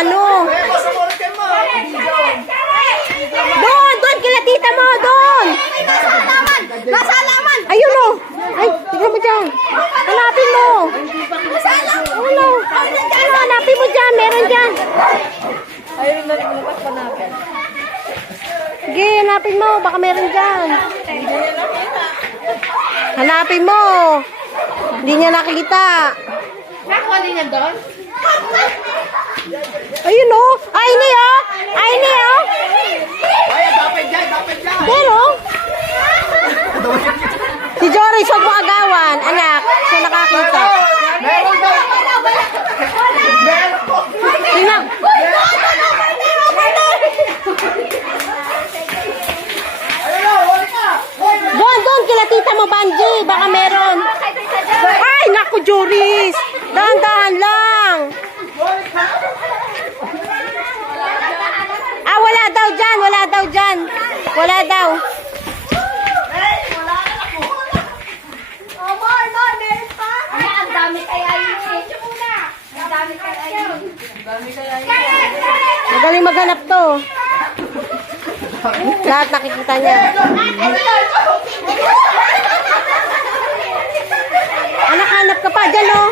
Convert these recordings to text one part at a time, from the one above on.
ano. Doon, kila tita mo, doon. Nasa alaman! Ayun o. Ay, tignan mo dyan. Hanapin mo. Nasa alaman! Ano? Hanapin mo dyan, meron dyan. Ayun na rin, lupas pa natin. Sige, hanapin mo, baka meron dyan. Hanapin mo. Hindi niya nakikita. Nakuha din yan doon? Ayun o. Ay, ni o. Ay, ni o. Pero, si Joris, huwag mo agawan, anak. Siya nakakita. Tingnan. Doon, kila tita mo, Banji. Baka meron. Ay, naku, Joris. Dahan-dahan lang. Ah, wala daw dyan. Wala daw. Ang dami kaya yun. Ang dami kaya yun. Magaling maghanap to. Lahat nakikita niya. Anak, hanap ka pa dyan, oh.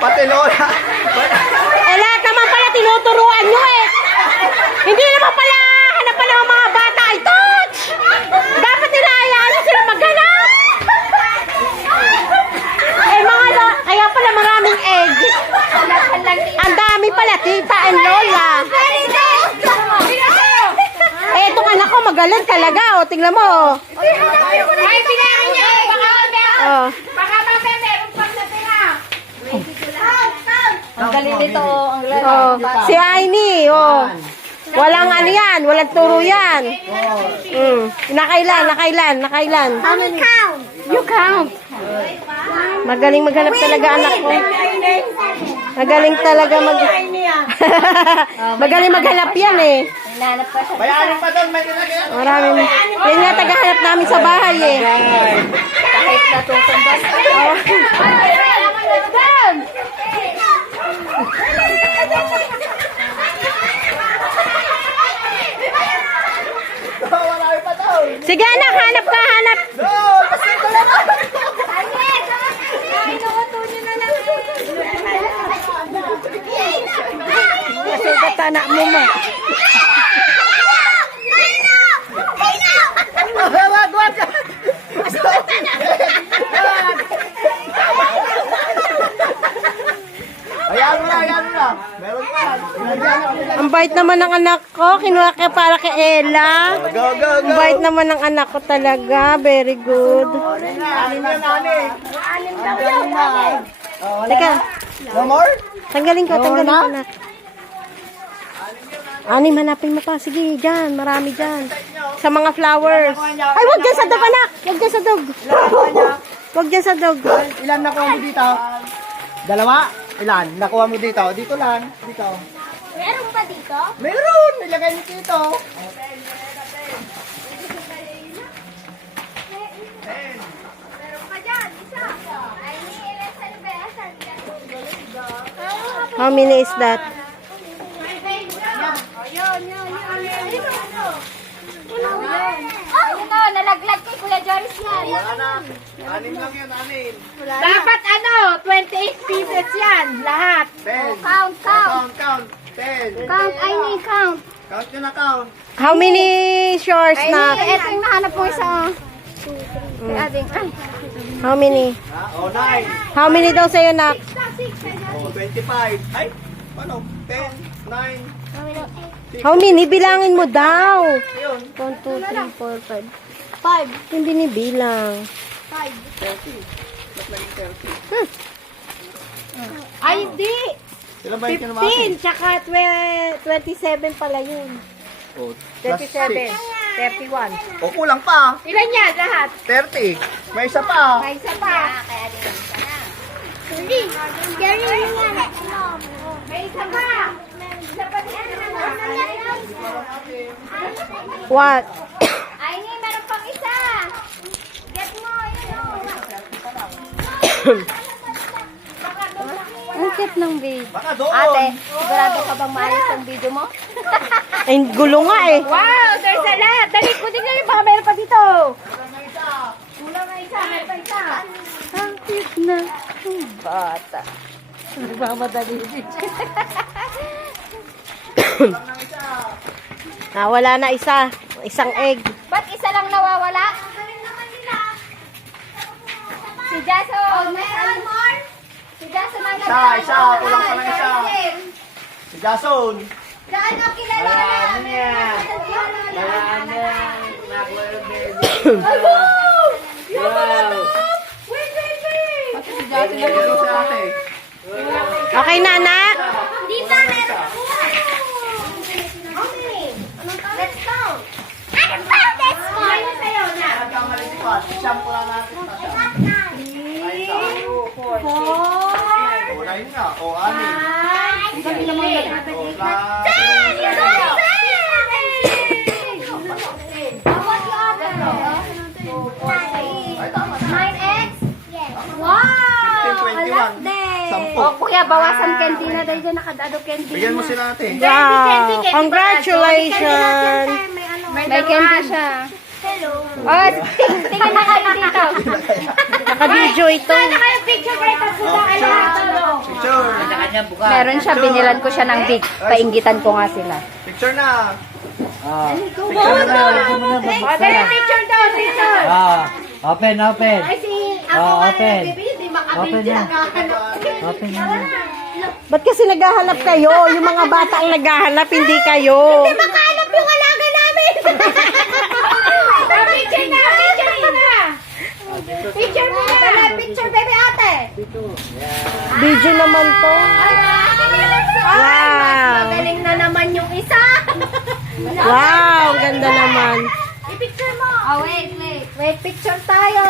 Pati lola. Eh, lahat naman pala tinuturuan nyo, eh. Hindi naman pala hanap pa ng mga bata. Ay, touch! Dapat tinahayaan nyo sila maghanap. Eh, kaya pala maraming egg. Ang dami pala, tita and lola. Eh, itong anak ko magaling talaga, oh. Tingnan mo, oh. Ay, pinahin niya. Oh. Baka mamaya meron pang natira. Ang galing dito, ang galing. Oh, si Aini, oh. Walang ano yan, walang turo yan. Nakailan. You count. Magaling maghanap talaga anak ko. Magaling talaga magaling maghanap yan, eh. Bayarin pa doon, may nilagyan. Marami. Yan nga tagahanap namin sa bahay, eh. Kahit natutumbas. Marami pa doon. Sige anak, hanap ka, hanap. Doon! Kasi ito lang. Masugat anak mo, ma. Wag. Ayan mo na. Meron pa. Ang bait naman ng anak ko. Kinuha ka para kay Ella. Go. Ang bait naman ng anak ko talaga. Very good. Teka, No more? tanggalin ko, anak. Anim, hanapin mo pa. Sige, dyan. Marami dyan. Sa mga flowers. Ay, wag dyan sa dog, anak. Wag dyan sa dog. Wag dyan sa dog. Ilan nakuha mo dito? Dalawa? Ilan? Nakuha mo dito? Dito lang. Dito. Meron pa dito? Meron! Nilagay mo dito. Meron pa dyan, isa. Ay, ilasan ba? Asan? How many is that? Ayun o, nalaglag kay Kuya Joris yan. Wala na. Anim lang yan, anim. Dapat 28 pieces yan, lahat. 10. Count. Count. 10. I need count. Count nyo na count. How many shores na? Ito yung nahanap ko sa... Ading, How many? Oh, 9. How many daw sa'yo, nak? Oh, 25. Ay, ano? 10, 9. How many? Bilangin mo daw. Ayun. 1, 2, 3, 4, 5. Hindi ni bilang. 30. Ba't naging 30? Ay, hindi. Sila ba yung kinumaki? 15, tsaka 27 pala yun. Oh, plus 37, 6. 31. O, kulang pa. Ilan yan lahat? 30. May isa pa. May isa pa. Hindi. Gary yan. May isa pa. Isa pa din. What? Ay, hindi. Meron pang isa. Get mo. Yun. Sikip ng video. Baka doon. Ate, sigurado ka bang maayos ang video mo? Ay, gulo nga eh. Wow, there's a lot. Dali, kunin nyo yung baka meron pa dito. Kulang na isa, meron pa isa. Ang cute na. Bata. Nagmamadali din. Wala na isa. Isang egg. Ba't isa lang nawawala? Si Jason. Meron more? Si Jason ang Isa. Kulang pa ng isa. Si Jason. Saan ang kilala niya? Okay na, anak? Dito, meron. Okay. Let's go. Ano ba? Let's go. Ano sa'yo na? Nagkamali si Pat. Shampoo lang natin. Four. Una yun nga. O, anin. Ten! You go, Nine eggs? Yes. Wow! 15, 21. Alas din. 10. Oh, kuya, bawasan candy na dahil dyan nakadado candy. Bigyan mo sila ate. Wow! Congratulations! May candy siya. Hello. Oh, tingin na kayo dito. Naka-video ito. kayo picture break at Picture. Meron siya, binilan ko siya ng big. Painggitan ko nga sila. Picture na. Picture daw, picture. Open. Ay, si open. Hindi Open na. Open na. Ba't kasi naghahanap kayo? Yung mga bata ang naghahanap, hindi kayo. makahanap yung alaga namin. Picture na. Picture mo na. Picture, baby ate. Video naman to. Wow! Magaling na naman yung isa. Wow! Ang ganda naman. I-picture mo. Oh, wait. Wait, picture tayo.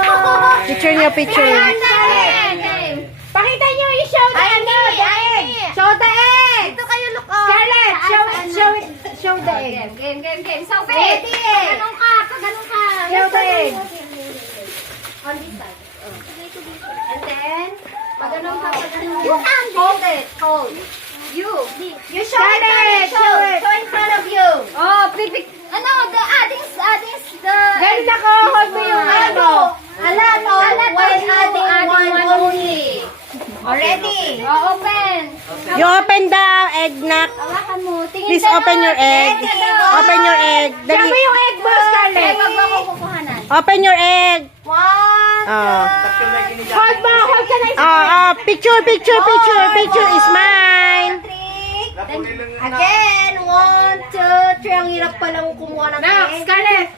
Picture niyo, picture. Pakita niyo i-show the egg. Show the egg. Dito kayo look on. Scarlett, show the egg. Game. So, babe. Ganun ka. Show the egg. On this side. And then, pag-ganun ka. You can hold it. Hold. You show it. Show in front of you. Oh, pipik. Ano, the adding the... Ganun ako. Hold mo yung ano. Alat, when adding one only. Already. Oh, open. You open the egg, nak. Hawakan mo. Tingin Please ka open na. your egg. Open your egg. Diyan mo Dali. yung egg mo, Scarlett. Wag mo kukuhanan. Open your egg. One, Hold ka na. Picture is mine. Again, 1, 2, 3. Ang hirap palang kumuha ng egg. Scarlett.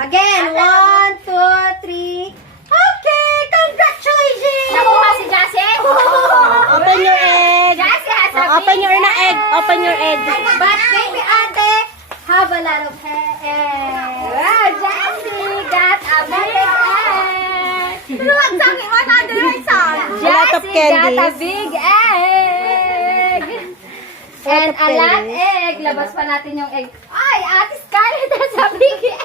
Again, 1, 2, 3. Okay, congratulations! Nakuha si Jassy? Open your egg. Jassy has a Open your egg. Open your egg. But baby ate have a lot of eggs. Wow, Jassy got a big egg. Luwag sa akin, 100 son. A lot of Jassy got a candies. big egg. And of a lot candies. egg. Labas pa natin yung egg. Ay, Ate Scarlett has a big egg.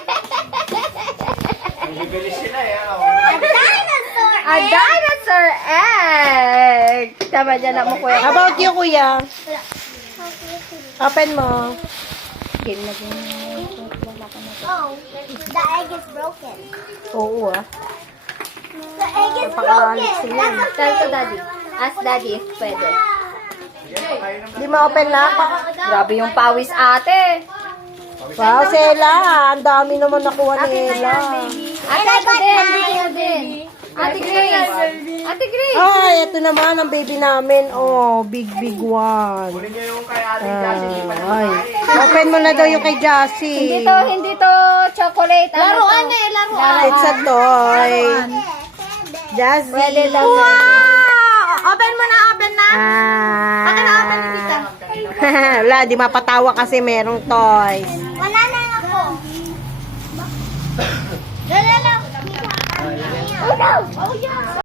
Bibilis sila eh. A dinosaur egg. Tama dyan na mo, kuya. How about you, kuya? Open mo. Game na game. Oh, the egg is broken. Oo ah. The egg is Napakaalit broken. sila. That's Tell to daddy. Ask daddy if pwede. Di ma-open na? Grabe yung pawis ate. Wow, Sela. Ang dami naman nakuha ni Ella. Ate, ako din. Ate Grace. Ate Grace. Ay, ito naman ang baby namin. Oh, big one. Kunin niyo yung kay ate Jassy. Ay. Open mo na daw yung kay Jassy. Hindi to chocolate. Laruan na laruan. It's a toy. Jassy. Pwede daw. Open mo na, open na. Ah. Wala, di mapatawa kasi merong toys. Wala na ako. Wala na. Oh no. Oh yeah.